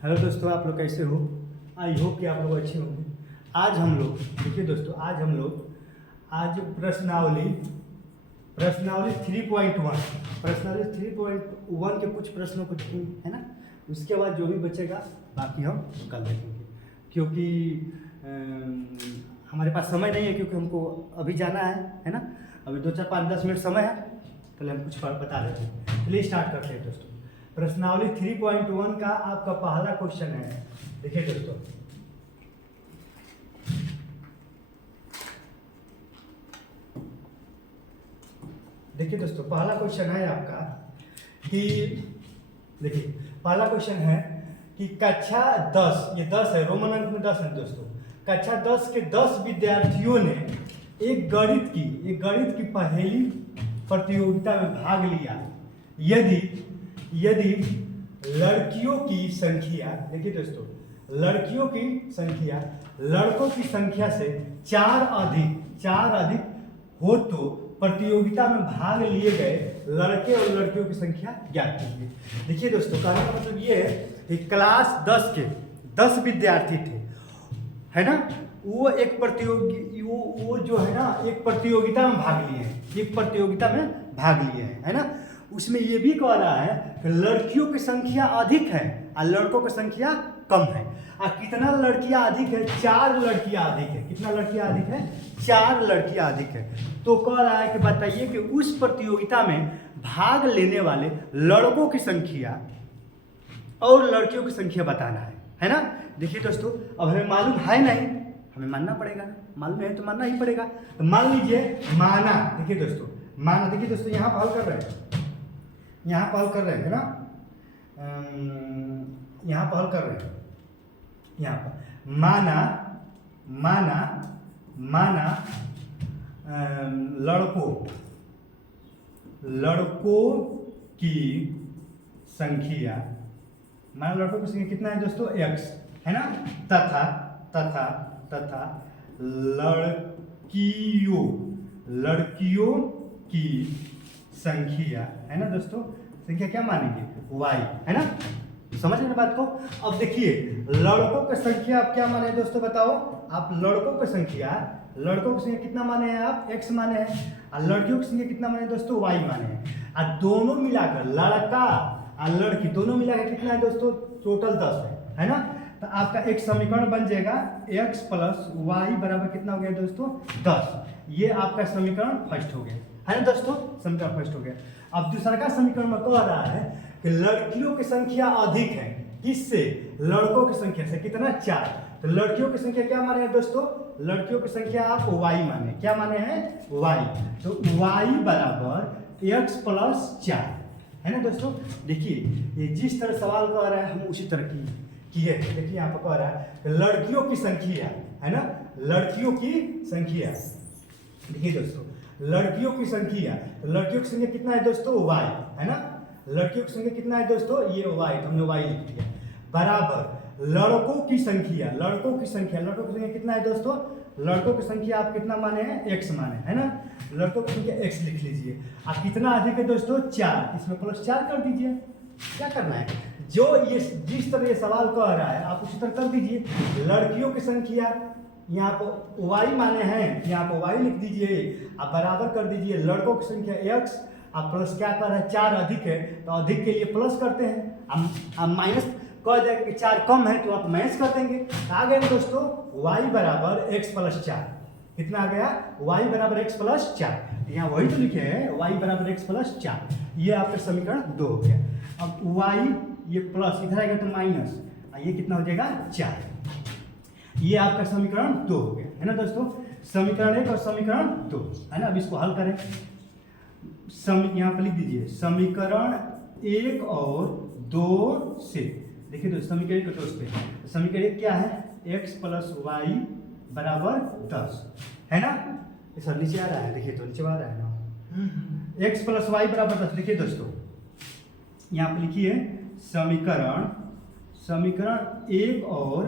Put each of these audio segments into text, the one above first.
Hello दोस्तों, आप लोग कैसे हो? आई होप कि आप लोग अच्छे होंगे। आज हम लोग देखिए दोस्तों, आज प्रश्नावली 3.1 के कुछ प्रश्नों को देखेंगे, है ना। उसके बाद जो भी बचेगा बाकी हम कल देखेंगे, क्योंकि हमारे पास समय नहीं है, क्योंकि हमको अभी जाना है ना। अभी 2-4-5-10 मिनट समय है, पहले हम कुछ बता देते हैं। चलिए स्टार्ट करते हैं दोस्तों। प्रश्नावली 3.1 का आपका पहला क्वेश्चन है। देखिए दोस्तों, पहला क्वेश्चन है आपका कि देखिए, पहला क्वेश्चन है कि कक्षा 10, ये 10 है, रोमन अंक में 10 है दोस्तों। कक्षा 10 के 10 विद्यार्थियों ने एक गणित की पहेली प्रतियोगिता में भाग लिया। यदि लड़कियों की संख्या, देखिए दोस्तों, लड़कियों की संख्या लड़कों की संख्या से 4 अधिक हो तो प्रतियोगिता में भाग लिए गए लड़के और लड़कियों की संख्या ज्ञात कीजिए। देखिए दोस्तों, कहने का मतलब ये है कि क्लास 10 के 10 विद्यार्थी थे, है ना। वो एक प्रतियोगिता में भाग लिए हैं, है ना। उसमें ये भी कह रहा है कि लड़कियों की संख्या अधिक है और लड़कों की संख्या कम है। और कितना लड़कियां अधिक है? 4 लड़कियां अधिक है। कितना लड़कियां अधिक है? 4 लड़कियां अधिक है। तो कह रहा है कि बताइए कि उस प्रतियोगिता में भाग लेने वाले लड़कों की संख्या और लड़कियों की संख्या बताना है ना। देखिए दोस्तों, अब हमें मालूम है नहीं, हमें मानना पड़ेगा। मालूम है तो मानना ही पड़ेगा। तो मान लीजिए, देखिए दोस्तों, यहाँ पर हल कर रहे हैं, यहाँ पर हल कर रहे हैं ना। यहाँ पर हल कर रहे हैं, यहाँ पर माना लड़कों की संख्या, कितना है दोस्तों? x, है ना। तथा लड़कियों की संख्या, है ना दोस्तों, संख्या क्या मानेंगे? y, है ना। समझ रहे बात को? अब देखिए, लड़कों की संख्या आप क्या माने दोस्तों, बताओ आप। लड़कों की संख्या कितना माने हैं आप? x माने हैं। और लड़कियों की संख्या कितना माने दोस्तों? y माने हैं। और दोनों मिलाकर, लड़का और लड़की दोनों मिलाकर कितना है दोस्तों? टोटल 10 है ना। तो आपका एक समीकरण बन जाएगा x + y बराबर कितना हो गया दोस्तों? 10। ये आपका समीकरण फर्स्ट हो गया, है ना दोस्तों। समीकरण फर्स्ट हो गया। अब दूसरा का समीकरण में कह रहा है कि लड़कियों की संख्या अधिक है। किससे? लड़कों की संख्या से। कितना? 4। तो लड़कियों की संख्या क्या माने हैं दोस्तों? लड़कियों की संख्या आप y माने। क्या माने हैं? y। तो y बराबर x + 4, है ना दोस्तों। देखिए, ये जिस तरह सवाल कह रहा है हम उसी तरह किए। देखिए यहाँ पर कह रहा है लड़कियों की संख्या, है ना, लड़कियों की संख्या। देखिए दोस्तों, लड़कियों की संख्या कितना है दोस्तों? y, है ना। लड़कियों की संख्या कितना है दोस्तों? ये y, तो हमने y लिख दिया। बराबर लड़कों की संख्या कितना है दोस्तों? लड़कों की संख्या आप कितना माने हैं? x माने, है ना। लड़कों की संख्या x लिख लीजिए। आप कितना अधिक है दोस्तों? 4। इसमें +4 कर दीजिए। क्या करना है? जिस तरह ये सवाल कह रहा है आप उसी तरह कर दीजिए। लड़कियों की संख्या यहाँ पर y माने हैं, यहाँ पर y लिख दीजिए। आप बराबर कर दीजिए लड़कों की संख्या x, आप प्लस क्या कर रहे हैं? 4 अधिक है तो अधिक के लिए प्लस करते हैं। अब माइनस कह देंगे कि 4 कम है तो आप माइनस कर देंगे। आ गए दोस्तों y बराबर x + 4। कितना आ गया? y बराबर x + 4। यहाँ वही तो लिखे हैं, y बराबर x + 4। ये आपका समीकरण 2 हो गया। अब y ये प्लस इधर आएगा तो माइनस, ये कितना हो जाएगा? 4। ये आपका समीकरण 2 हो गया, है ना दोस्तों। समीकरण 1 और समीकरण 2, है ना। अब इसको हल करें। यहाँ पर लिख दीजिए समीकरण 1 और 2 से। देखिए दोस्तों, समीकरण 1 और 2 से। समीकरण 1 क्या है? x + y बराबर 10, है ना। सर नीचे आ रहा है, देखिए तो नीचे आ रहा है ना। x + y बराबर 10। देखिए दोस्तों, यहाँ पर लिखिए समीकरण 1 और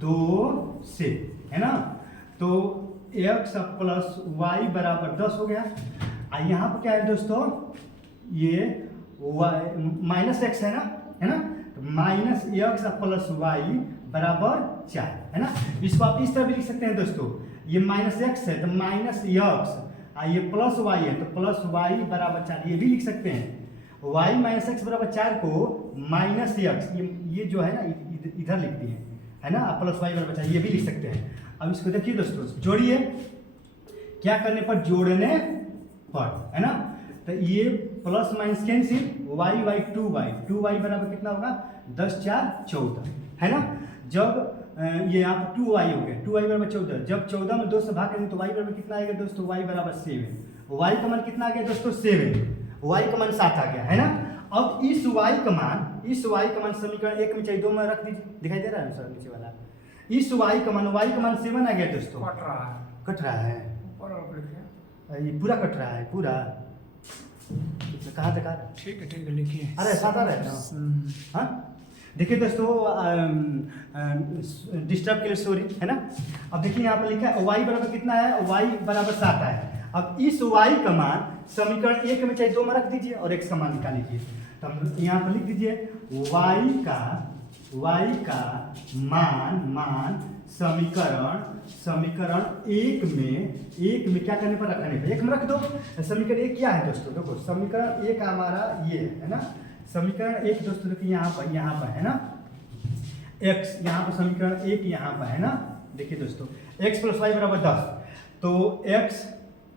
2 से, है ना। तो x + y बराबर 10 हो गया। यहाँ पर क्या है दोस्तों? ये y -x है ना, तो माइनस एक्स प्लस वाई बराबर 4, है ना। इसको आप इस तरह भी लिख सकते हैं दोस्तों, ये माइनस एक्स है तो माइनस एक्स, ये प्लस वाई है तो प्लस वाई बराबर 4, ये भी लिख सकते हैं। वाई माइनस एक्स बराबर 4 को माइनस एक्स, ये जो है ना इधर लिख दिए, है ना, प्लस वाई बराबर 4, ये भी लिख सकते हैं। अब इसको देखिए दोस्तों, जोड़िए, क्या करने पर, जोड़ने पर, है ना। तो ये plus minus cancel, Y Y 2y बराबर कितना होगा 10 4 14, है ना। जब ये यहाँ पर 2y हो गया, 2y बराबर 14, जब 14 में 2 से भाग करेंगे तो y बराबर कितना आएगा दोस्तों, y बराबर 7, y का मान कितना आ गया दोस्तों 7, y का मान 7 आ गया, है ना। अब इस y का मान समीकरण 1 में चाहिए 2 में रख दीजिए, दिखाई दे रहा है सर नीचे वाला, इस y का मान 7 आ गया दोस्तों, कट रहा है ये पूरा कट रहा है पूरा, कहाँ तक आ रहा है, ठीक है लिखिए, अरे साथ आ रहा है ना। हाँ देखिए दोस्तों, डिस्टर्ब के लिए सॉरी, है ना। अब देखिए यहाँ पर लिखा है y बराबर कितना है, y बराबर 7 है। अब इस y का मान समीकरण 1 में चाहे 2 में रख दीजिए और x का मान निकाल लीजिए। तो हम यहाँ पर लिख दीजिए y का मान समीकरण 1 में क्या करने पर, रखने पर 1 में रख दो। समीकरण 1 क्या है दोस्तों, देखो समीकरण 1 हमारा ये है ना, समीकरण 1 दोस्तों देखिए यहाँ पर है ना, x यहाँ पर समीकरण 1 यहाँ पर है ना। देखिए दोस्तों x प्लस वाई बराबर 10, तो x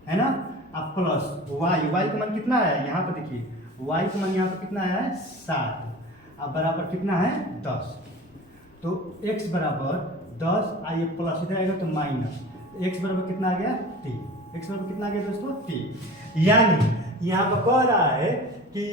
है ना, अब प्लस y का मान कितना है यहाँ पर, देखिए y का मान यहाँ पर कितना है 7, अब बराबर कितना है 10, तो x बराबर 10, आइए प्लस इधर आएगा तो माइनस, x बराबर कितना आ गया 3, x बराबर कितना आ गया दोस्तों 3। यानी यहाँ पर कह रहा है कि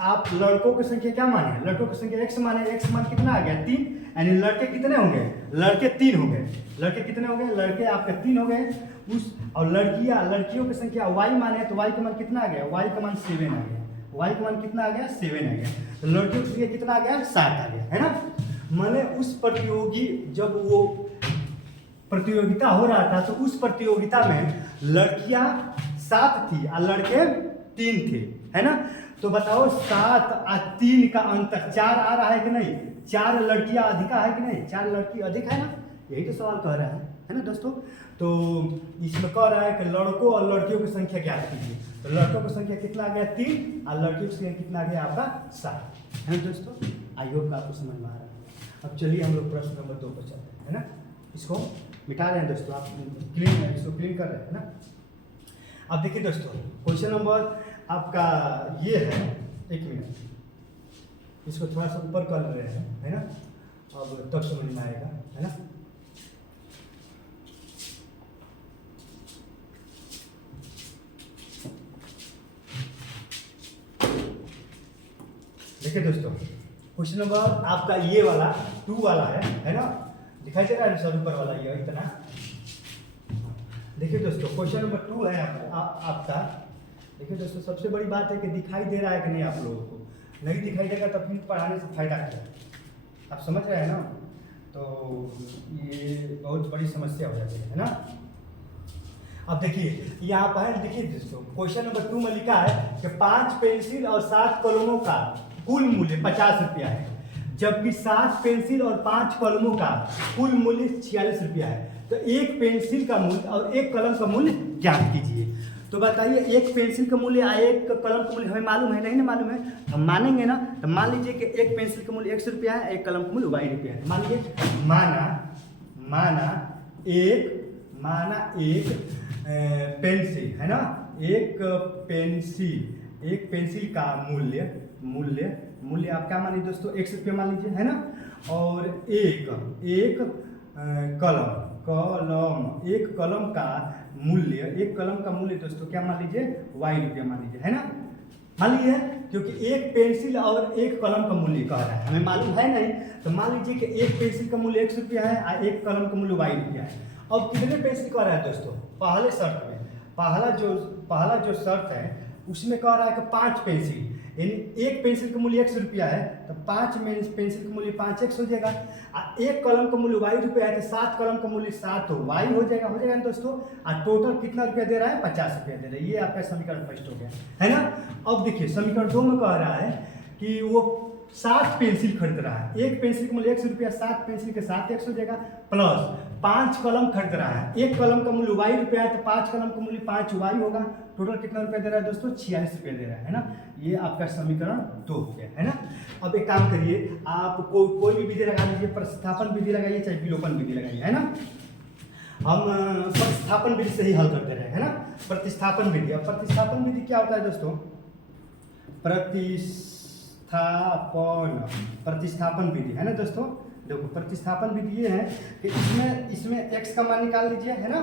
आप लड़कों की संख्या क्या माने, लड़कों की संख्या x माने, x मान कितना आ गया 3, यानी लड़के कितने होंगे, लड़के 3 हो गए, लड़के कितने हो गए, लड़के आपके 3 हो गए उस, और लड़कियों की संख्या y माने तो y का मान कितना आ गया, y का मान 7 आ गया, y का मान कितना आ गया 7 आ गया, तो लड़कियों की संख्या कितना आ गया 7 आ गया, है ना। मैंने उस प्रतियोगी, जब वो प्रतियोगिता हो रहा था तो उस प्रतियोगिता में लड़कियां 7 थी और लड़के 3 थे, है ना। तो बताओ 7 और 3 का अंतर 4 आ रहा है कि नहीं, 4 लड़कियां अधिक है कि नहीं, 4 लड़की अधिक है ना, यही तो सवाल कह रहा है ना दोस्तों। तो इसमें कह रहा है कि लड़कों और लड़कियों की संख्या ज्ञात कीजिए, तो लड़कों की संख्या कितना आ गया 3 और लड़कियों की संख्या कितना आ गया आपका 7, है ना दोस्तों। आई होप आपको समझ में आ रहा है। अब चलिए हम लोग प्रश्न नंबर 2 पर चलते हैं, है ना। इसको मिटा रहे हैं दोस्तों, आप इसको क्लीन कर रहे हैं ना। अब देखिए दोस्तों, क्वेश्चन नंबर आपका ये है, 1 मिनट, इसको थोड़ा सा ऊपर कर रहे हैं, है ना, अब तब समझ में आएगा, है ना। देखिए दोस्तों, क्वेश्चन नंबर आपका ये वाला 2 वाला है ना, दिखाई दे रहा है सर ऊपर वाला ये इतना। देखिए दोस्तों, क्वेश्चन नंबर 2 है आपका। देखिए दोस्तों, सबसे बड़ी बात है कि दिखाई दे रहा है कि नहीं, आप लोगों को नहीं दिखाई देगा तो फिर पढ़ाने से फायदा क्या है, आप समझ रहे हैं ना। तो ये बहुत बड़ी समस्या हो जाती है ना। अब देखिए यहाँ पर देखिए दोस्तों, क्वेश्चन नंबर 2 में लिखा है कि 5 पेंसिल और 7 कलमों का कुल मूल्य 50 रुपया है, जबकि 7 पेंसिल और 5 कलमों का कुल मूल्य 46 रुपया है। तो एक पेंसिल का मूल्य और एक कलम का मूल्य ज्ञात कीजिए। तो बताइए, एक पेंसिल का मूल्य और एक कलम का मूल्य हमें मालूम है, नहीं ना मालूम है, हम मानेंगे ना। तो मान लीजिए कि एक पेंसिल का मूल्य 100 रुपया है, एक कलम का मूल्य y रुपया है। मान लीजिए माना एक पेंसिल है ना, एक पेंसिल का मूल्य आप क्या मानिए दोस्तों 100 रुपया मान लीजिए, है ना। और एक कलम का मूल्य दोस्तों क्या मान लीजिए y रुपया मान लीजिए, है ना। मान लीजिए क्योंकि एक पेंसिल और एक कलम का मूल्य कह रहा है, हमें मालूम है नहीं, तो मान लीजिए कि एक पेंसिल का मूल्य 100 रुपया है और एक कलम का मूल्य y रुपया है। अब कितने पेंसिल कह रहा है दोस्तों, पहले शर्त में पहला जो शर्त है उसमें कह रहा है कि 5 पेंसिल, यानी एक पेंसिल का मूल्य 100 रुपया है तो 5 पेंसिल का मूल्य 5x हो जाएगा, और एक कलम का मूल्य y रुपया है तो 7 कलम का मूल्य 7 y हो जाएगा ना दोस्तों। और टोटल कितना रुपया दे रहा है 50 रुपया दे रहा है। ये आपका समीकरण फर्स्ट हो गया, है ना। अब देखिए समीकरण 2 में कह रहा है कि वो 7 पेंसिल खरीद रहा है, एक पेंसिल का मूल्य 100 रुपया, 7 पेंसिल के साथ 100 देगा, प्लस 5 कलम खरीद रहा है, एक कलम का मूल्य y रुपया है तो 5 कलम का मूल्य 5y होगा। टोटल कितना रुपया दे रहा है दोस्तों? 46 रुपया दे रहा है ना। ये आपका समीकरण 2 हो गया है ना। अब एक काम करिए, आप कोई भी विधि लगा लीजिए, प्रतिस्थापन विधि लगाइए चाहे विलोपन विधि लगाइए, है ना। हम प्रतिस्थापन विधि से ही हल करते रहे, है ना। प्रतिस्थापन विधि, अब प्रतिस्थापन विधि क्या होता है दोस्तों? प्रतिस्थापन विधि है ना दोस्तों। देखो प्रतिस्थापन विधि ये है कि इसमें x का मान निकाल लीजिए, है ना।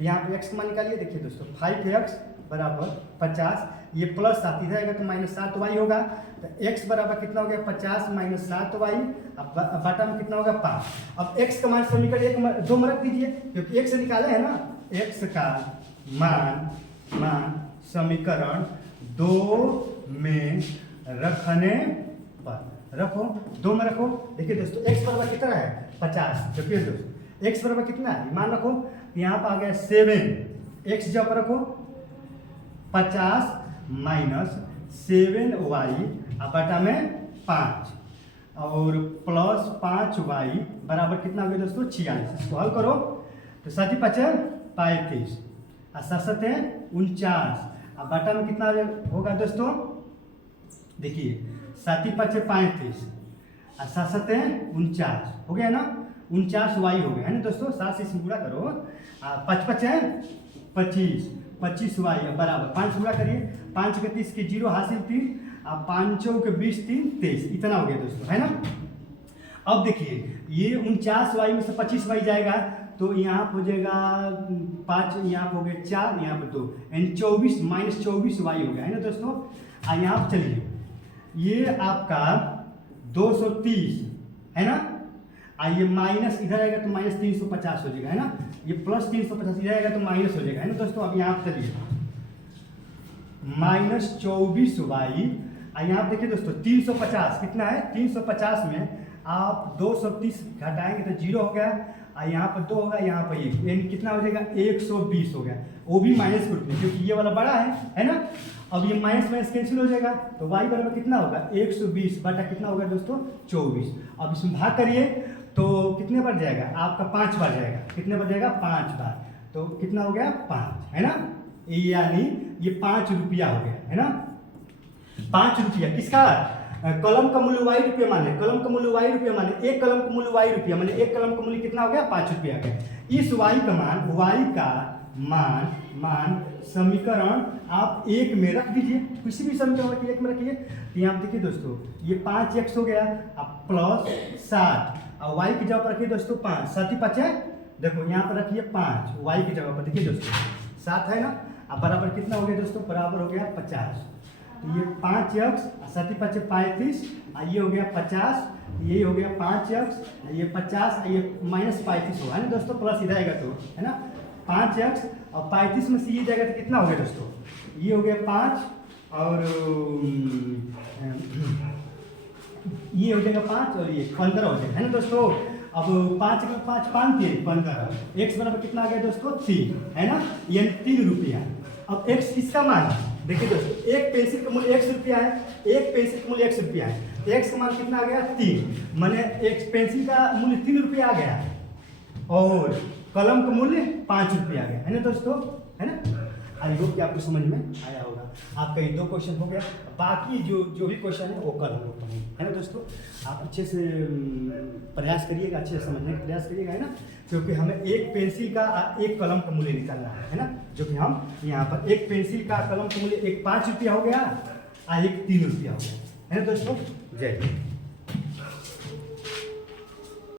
यहाँ पे x का मान निकालिए। देखिए दोस्तों 5x बराबर 50, ये प्लस 7 इधर आएगा तो -7y होगा, तो x बराबर कितना हो गया? 50 - 7y, अब बाटा में कितना होगा? 5। अब x का मान समीकरण 2 में रख दीजिए, क्योंकि x से निकाले है ना। x का मान समीकरण 2 में रखने पर रखो, 2 में रखो। देखिए दोस्तों x बराबर कितना है? 50। देखिए दोस्तों x बराबर कितना है? मान रखो, यहाँ पर आ गया 7, x जब रखो 50 - 7y अब बटा में 5 और प्लस 5y बराबर कितना हो गया दोस्तों? 46। इसको हल करो तो 7 × 5 = 35 और 7 × 7 = 49। अब बटा में कितना होगा दोस्तों? देखिए 7 × 5 = 35 और 7 × 7 = 49 हो गया ना। 49y हो गया है ना दोस्तों। 7 से इसमें गुणा करो, 5 × 5 = 25, 25y बराबर 5 गुणा करिए, 5 के 30 के 0 हासिल 3, अब 5 के 20 3 23, इतना हो गया दोस्तों, है ना। अब देखिए ये 49y में से 25y जाएगा तो यहाँ पर हो जाएगा 5, यहाँ पर हो गया 4, यहाँ पर 2, यानी 24 - 24y हो गया है ना दोस्तों। यहाँ पर चलिए, ये आपका 230 है ना, ये माइनस इधर आएगा तो -350 हो जाएगा, है ना। ये प्लस 350 इधर आएगा तो माइनस हो जाएगा, है ना दोस्तों। अब यहाँ पर चलिए -24y, यहाँ देखिए दोस्तों 350 कितना है? 350 में आप 230 घटाएंगे तो 0 हो गया, यहाँ पर 2 होगा, यहाँ पर 1, यानी कितना हो जाएगा? 120 हो गया। वो भी माइनस के रूप में, क्योंकि ये वाला बड़ा है ना। अब ये माइनस कैंसिल हो जाएगा तो y बराबर कितना होगा? 120 बटा कितना होगा दोस्तों? 24। अब इसमें भाग करिए तो कितने बार जाएगा? आपका 5 बार जाएगा। कितने बार जाएगा? 5 बार। तो कितना हो गया? 5, है ना। यानी ये 5 रुपया हो गया, है ना। 5 रुपया किसका? कलम का मूल्य y रुपया माने, कलम का मूल्य y रुपया माने, एक कलम का मूल्य y रुपया माने, एक कलम का मूल्य कितना हो गया? 5 रुपया गया। इस y का मान समीकरण आप 1 में रख दीजिए, किसी भी समीकरण को 1 में रखिए। तो यहाँ देखिए दोस्तों ये 5x हो गया, अब प्लस 7 और y की जगह पर रखिए दोस्तों 5, 7 × 5 है, देखो यहाँ पर रखिए 5, y की जगह पर देखिए दोस्तों 7 है ना। अब बराबर कितना हो गया दोस्तों? बराबर हो गया 50। तो ये 5x, 7 × 5 = 35, ये हो गया 50, ये हो गया 5x, ये 50, ये -35 होगा, है ना दोस्तों। प्लस इधर आएगा तो, है ना। 5x और 35 में से ये जाएगा तो कितना हो गया दोस्तों? ये हो गया 5 और ये हो जाएगा 5 और ये 15 हो जाएगा, है ना दोस्तों। अब 5 × 5 = 5 × 15, x बराबर कितना आ गया दोस्तों? 3, है ना, यानी 3 रुपया। अब x किसका मान? देखिए दोस्तों एक पेंसिल का मूल्य 100 रुपया है, एक पेंसिल का मूल्य 100 रुपया है, तो x का मान कितना आ गया? 3, माने एक पेंसिल का मूल्य 3 रुपया आ गया और कलम का मूल्य 5 रुपया आ गया, है ना दोस्तों, है ना। आई होप कि आपको समझ में आया होगा। आपका ये 2 क्वेश्चन हो गया, बाकी जो भी क्वेश्चन है वो कल हम लोग पढ़ेंगे, है ना दोस्तों। आप अच्छे से प्रयास करिएगा, अच्छे से समझने का प्रयास करिएगा, है ना, क्योंकि हमें एक पेंसिल का एक कलम का मूल्य निकालना है ना, जो कि हम यहाँ पर एक पेंसिल का कलम का मूल्य एक 5 रुपया हो गया और एक 3 रुपया हो गया, है ना दोस्तों। जय हिंद।